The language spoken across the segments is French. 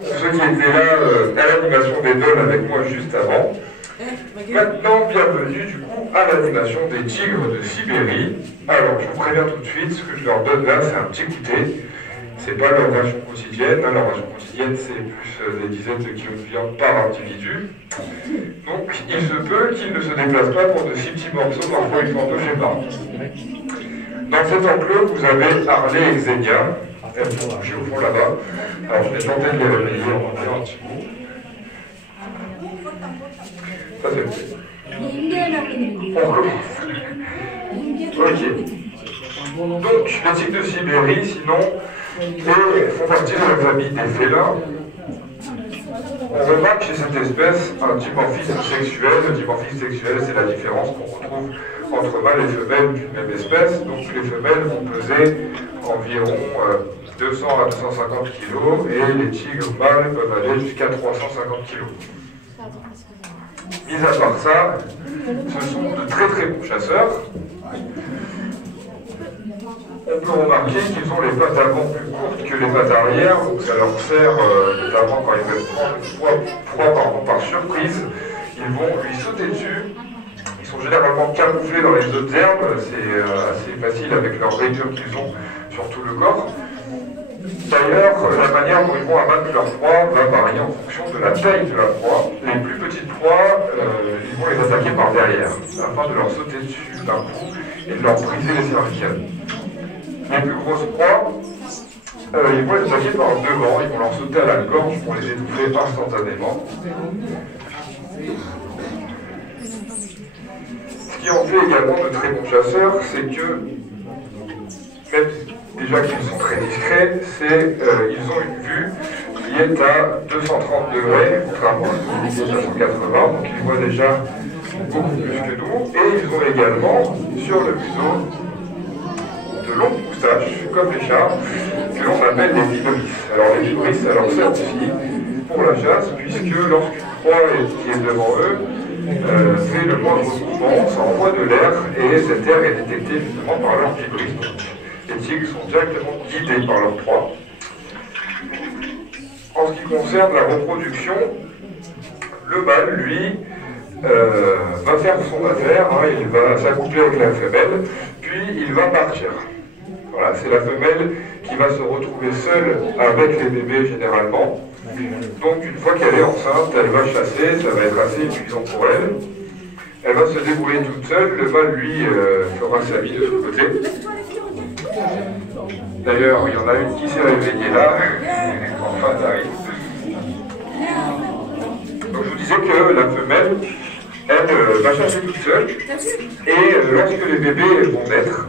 Pour ceux qui étaient là à l'animation des dôles avec moi juste avant, maintenant bienvenue du coup à l'animation des tigres de Sibérie. Alors je vous préviens tout de suite, ce que je leur donne là c'est un petit goûter. C'est pas leur ration quotidienne, hein. Leur ration quotidienne c'est plus des dizaines de kilos de viande par individu. Donc il se peut qu'ils ne se déplacent pas pour de si petits morceaux, parfois une fois chez pas. Dans cet enclos vous avez Harley et Xenia. Elles sont couchées au fond là-bas. Alors je vais tenter de les réveiller, on va faire un petit bout. Ça c'est fait. On commence. Ok. Donc les tigres de Sibérie, sinon, font partie de la famille des félins. On remarque chez cette espèce un dimorphisme sexuel. Le dimorphisme sexuel, c'est la différence qu'on retrouve entre mâles et femelles d'une même espèce. Donc les femelles vont peser environ 200 à 250 kg et les tigres mâles peuvent aller jusqu'à 350 kg. Mis à part ça, ce sont de très très bons chasseurs. On peut remarquer qu'ils ont les pattes avant plus courtes que les pattes arrière, donc ça leur sert, notamment quand ils veulent prendre proie par surprise, ils vont lui sauter dessus. Ils sont généralement camouflés dans les autres herbes, c'est assez facile avec leurs rayures qu'ils ont sur tout le corps. D'ailleurs, la manière dont ils vont abattre leur proie va varier en fonction de la taille de la proie. Les plus petites proies, ils vont les attaquer par derrière, afin de leur sauter dessus d'un coup et de leur briser les cervicales. Les plus grosses proies, ils vont les attaquer par devant, ils vont leur sauter à la gorge pour les étouffer instantanément. Ce qui en fait également de très bons chasseurs, c'est que, même déjà qu'ils sont très discrets, ils ont une vue qui est à 230 degrés, contrairement à celui qui est à 180, donc ils voient déjà beaucoup plus que nous, et ils ont également sur le museau de longues moustaches, comme les chats, que l'on appelle des vibrisses. Alors les vibrisses, ça leur sert aussi pour la chasse, puisque lorsqu'une proie qui est devant eux fait le moindre mouvement, ça envoie de l'air, et cet air est détecté justement par leurs vibrisses. Les tigres sont directement guidés par leur proie. En ce qui concerne la reproduction, le mâle, lui, va faire son affaire, hein, il va s'accoupler avec la femelle, puis il va partir. Voilà, c'est la femelle qui va se retrouver seule avec les bébés généralement. Donc une fois qu'elle est enceinte, elle va chasser, ça va être assez épuisant pour elle. Elle va se débrouiller toute seule, le mâle, lui, fera sa vie de son côté. D'ailleurs, il y en a une qui s'est réveillée là, enfin ça arrive. Donc je vous disais que la femelle, elle va chasser toute seule, et lorsque les bébés vont naître,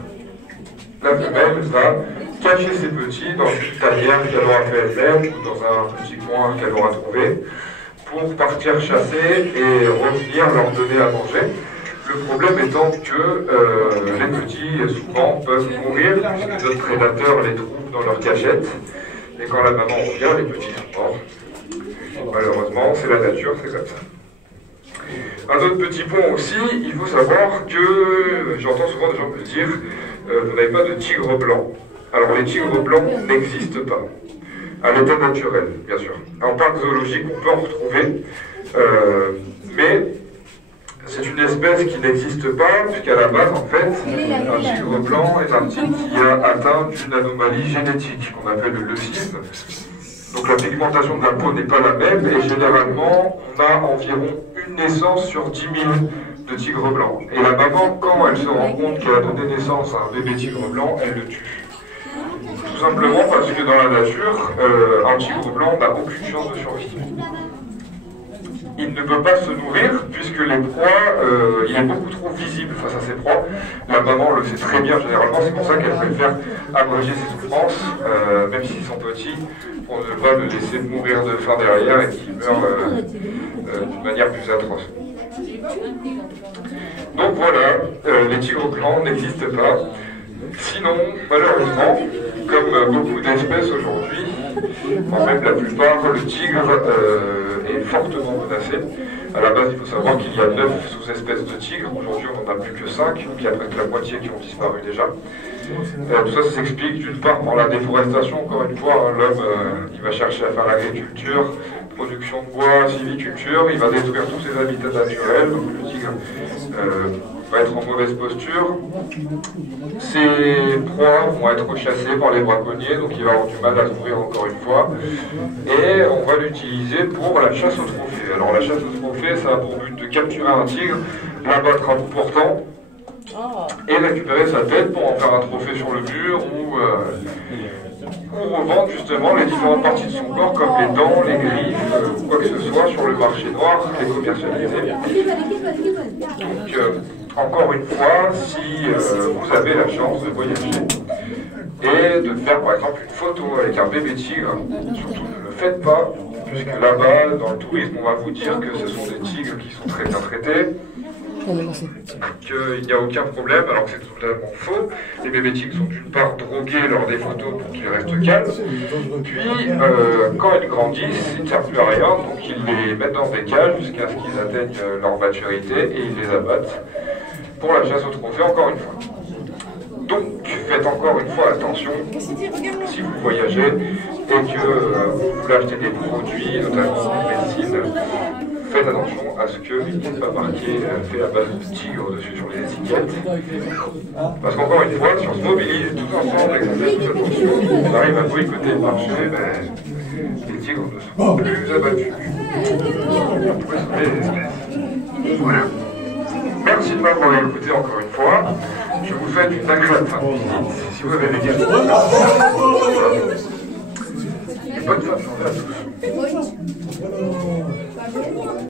la femelle va cacher ses petits dans une tanière qu'elle aura fait elle-même ou dans un petit coin qu'elle aura trouvé pour partir chasser et revenir leur donner à manger. Le problème étant que les petits, souvent, peuvent mourir puisque d'autres prédateurs les trouvent dans leur cachette. Et quand la maman revient, les petits sont morts. Malheureusement, c'est la nature, c'est comme ça. Un autre petit point aussi, il faut savoir que, j'entends souvent des gens me dire, vous n'avez pas de tigre blanc. Alors les tigres blancs n'existent pas, à l'état naturel, bien sûr. En parc zoologique, on peut en retrouver, mais c'est une espèce qui n'existe pas, puisqu'à la base, en fait, un tigre blanc est un tigre qui a atteint d'une anomalie génétique, qu'on appelle le leucisme. Donc la pigmentation de la peau n'est pas la même, et généralement, on a environ une naissance sur 10 000 de tigres blancs. Et la maman, quand elle se rend compte qu'elle a donné naissance à un bébé tigre blanc, elle le tue. Tout simplement parce que dans la nature, un tigre blanc n'a aucune chance de survie. Il ne peut pas se nourrir puisque les proies, il est beaucoup trop visible face à ses proies. La maman le sait très bien généralement, c'est pour ça qu'elle préfère abréger ses souffrances, même s'ils sont petits, pour ne pas le laisser mourir de faim derrière et qu'il meure d'une manière plus atroce. Donc voilà, les tigres blancs n'existent pas. Sinon, malheureusement, comme beaucoup d'espèces aujourd'hui, Enfin, même la plupart, le tigre est fortement menacé. À la base, il faut savoir qu'il y a 9 sous-espèces de tigres. Aujourd'hui, on n'en a plus que 5, donc il y a presque la moitié qui ont disparu déjà. Tout ça, ça s'explique d'une part par la déforestation. Encore une fois, hein, l'homme, il va chercher à faire l'agriculture, production de bois, sylviculture, il va détruire tous ses habitats naturels, donc le tigre va être en mauvaise posture. Ses proies vont être chassées par les braconniers, donc il va avoir du mal à s'ouvrir encore une fois. Et on va l'utiliser pour la chasse aux trophées. Alors la chasse aux trophées, ça a pour but de capturer un tigre, l'abattre à bout portant, et récupérer sa tête pour en faire un trophée sur le mur ou revendre justement les différentes parties de son corps comme les dents, les griffes ou quoi que ce soit sur le marché noir, les commercialiser. Donc encore une fois, si vous avez la chance de voyager et de faire par exemple une photo avec un bébé tigre, surtout ne le faites pas, puisque là-bas dans le tourisme on va vous dire que ce sont des tigres qui sont très bien traités, qu'il n'y a aucun problème, alors que c'est totalement faux. Les bébés tigres sont d'une part drogués lors des photos pour qu'ils restent calmes, puis quand ils grandissent, ils ne servent plus à rien, donc ils les mettent dans des cages jusqu'à ce qu'ils atteignent leur maturité et ils les abattent pour la chasse aux trophées encore une fois. Donc faites encore une fois attention si vous voyagez et que vous voulez acheter des produits, notamment des médecines. Faites attention à ce qu'il n'est pas marqué fait à base de tigre dessus sur les étiquettes. Parce qu'encore une fois, si on se mobilise tous ensemble et qu'on fait tous attention, on arrive à boycotter le marché, les tigres ne sont plus abattus. On pourrait sauver les espèces. Voilà. Merci de m'avoir écouté encore une fois. Je vous souhaite une agréable fin de visite. Si vous avez des questions, bonne fin de journée à tous.